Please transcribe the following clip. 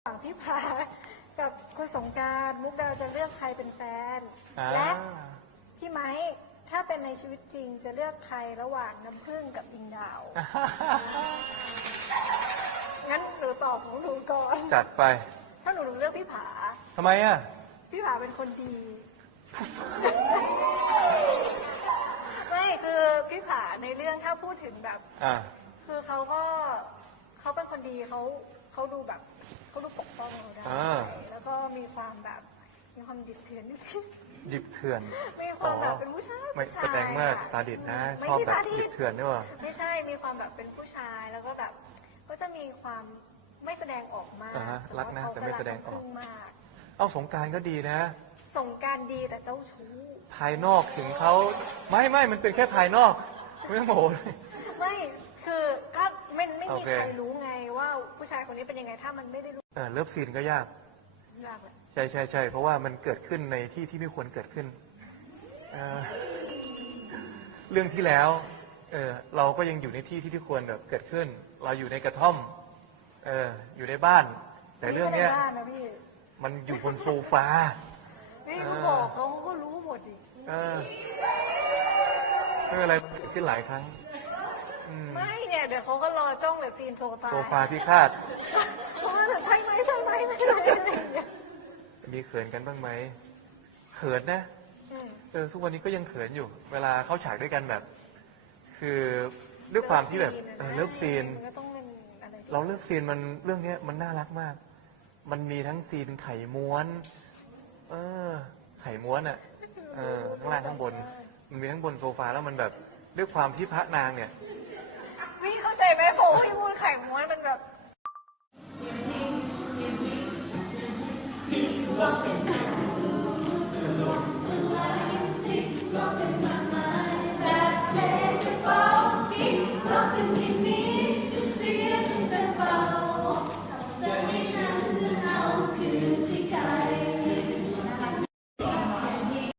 ระหว่างพี่ผากับคุณสงกรารมุกดาจะเลือกใครเป็นแฟน อ่าและพี่ไม้ถ้าเป็นในชีวิตจริงจะเลือกใครระหว่างน้ำผึ้งกับดิงดาว งั้นหนูตอบของหนูก่อน จัดไปถ้าหนูหนูเลือกพี่ผา ทำไมอะ พี่ผาเป็นคนดี ไม่คือพี่ผาในเรื่องถ้าพูดถึงแบบ อ่า คือเขาก็เขาเป็นคนดีเขาเขาดูแบบ เขาดูปกป้องเราได้อ่า แล้วก็มีความแบบมีความดิบเถื่อนนิดนึงดิบเถื่อนมีความแบบเป็นผู้ชายไม่ผู้ชายแสดงว่าอะซาดิสนะไม่ชอบใช่แบบซาดิสดิบเถื่อนด้วยว่ะ ไม่ใช่มีความแบบเป็นผู้ชายแล้วก็แบบก็จะมีความไม่แสดงออกมากอ่าฮะรักนะว่าเขาแต่ไม่แสดงออกรัน้ำผึ้มาก เอาสงกรารก็ดีนะส่งกรารดีแต่เจ้าชู้ ภายนอกถึงเขาไม่ไม่มันเป็นแค่ภายนอกไม่ต้องโหไม่ คือก็ไม่ไม่โอมีเค ใครรู้ไงว่าผู้ชายคนนี้เป็นยังไงถ้ามันไม่ได้รู้ เออเลิฟซีนก็ยาก ยากเลยใช่ใช่ใช่เพราะว่ามันเกิดขึ้นในที่ที่ไม่ควรเกิดขึ้นเอ่อเรื่องที่แล้วเออเราก็ยังอยู่ในที่ที่ที่ควรแบบเกิดขึ้น เราอยู่ในกระท่อมเอออยู่ในบ้าน แต่เรื่องเนี้ยไม่ได้บ้านนะพี่มันอยู่บนโซฟาพี่ก็บอกเขาเขาก็รู้หมดดิเออไม่เป็นไรเกิดขึ้นหลายครั้งอืมไม่เนี่ยเดี๋ยวเขาก็รอจ้องแต่ซีนโซฟาโซฟาพิฆาตเขาก็จะใช่ไหมใช่ไหมไม่รู้อะไรอย่างเงี้ยมีเขินกันบ้างไหมเขินนะอืมเออทุกวันนี้ก็ยังเขินอยู่ เวลาเข้าฉากด้วยกันแบบ คือด้วยความที่แบบเออเลิฟซีน มันก็ต้องเป็นอะไรที่ เราเลิฟซีนมันเรื่องเนี้ยมันน่ารักมาก มันมีทั้งซีนไข่ม้วน เออ ไข่ม้วนอะ เออข้างล่างข้างบน มันมีทั้งบนโซฟาแล้วมันแบบด้วยความที่พระนางเนี่ยพี่เข้าใจไหมผมพี่พูดไข่ม้วนมันแบบ